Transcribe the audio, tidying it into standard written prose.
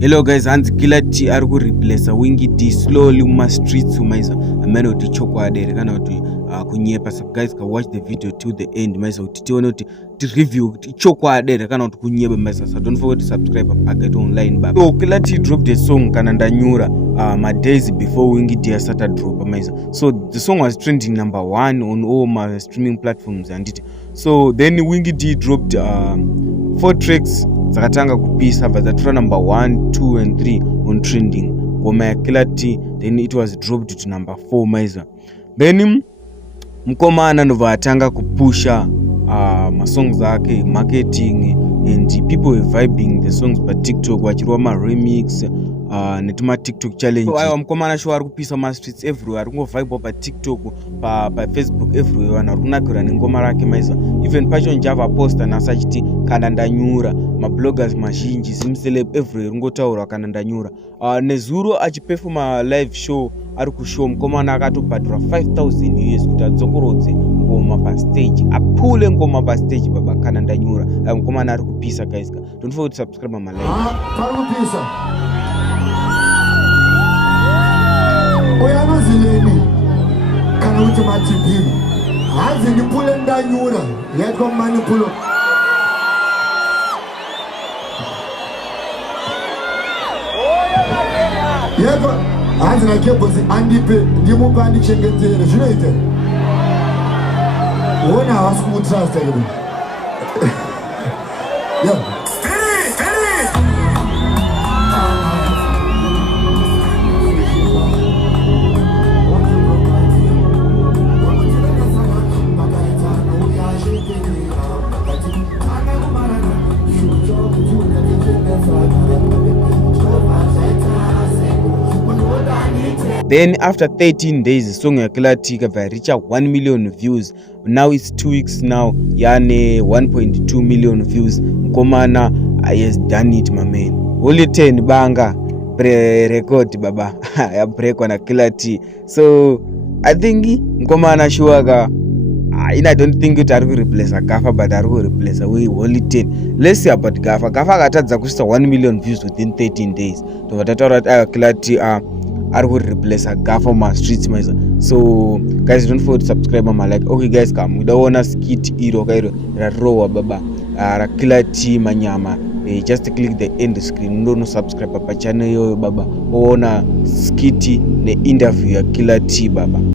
Hello guys, hanzi Killer T ari kureplace Wingy D slowly muma streets umaiza amene kuti chokwadi kana kuti kunyepa. So guys, ka watch the video till the end maiza kuti tione kuti ti review kuti chokwadi kana kuti kunyepa maiza. So don't forget to subscribe Packet Online baba. So Killer T dropped a song kana ndanyura my days before Wingy D started drop maiza. So the song was trending number 1 on all my streaming platforms and it. So then Wingy D dropped 4 tracks zakatanga kupisa vazatora number 1, 2 and 3 on trending ngoma ya Killer T. Then it was dropped to number 4 maiza. Then mkomana ndova atanga kupusha masongs zake marketing and people were vibing the songs pa TikTok wachirwa ma remix netuma TikTok challenge. So ayo mkomana show ari kupisa ma streets everywhere, ari kungo pa TikTok pa Facebook everywhere wana kunakura ngoma rake maiza. Even pacho njava poster na sachiti kana ndanyura ma bloggers mazhinji simceleb everywhere ngotaura kana ndanyura. Nezuro achiperforma live show ari kushow mkomana akatobhadhura 5000 US kuti adzokorodze ngoma pa stage, apule ngoma pa stage baba kana ndanyura. Mkomana ari kupisa guys. Don't forget to subscribe my live. Kupisa oyana zileni kana uthi matibini hazi ngipule ndanyura yetho mani pulo yetho hazi nakebozi andipe ndimupandi chengetero zvinoita wona hawasi kumutrust yebo yeah. Then after 13 days the song ya Killer T reached 1 million views. Now it's 2 weeks now, yani 1.2 million views. Mkomana has done it my man. Only 10 banga record baba ya break na Killer T. So I think mkomana shuaga I don't think it will replace a Gafa, but I will replace a way only 10. Let's see about Gafa. Gafa got 1 million views within 13 days. To what Killer T I will replace a Gafa my streets maiza. So guys, don't forget to subscribe and like. Okay guys, come we don't wanna skit hero kairo rawa baba Killer T manyama. Just click the end screen. No subscribe pa channel yo baba. Ona skiti ne interview ya Killer T baba.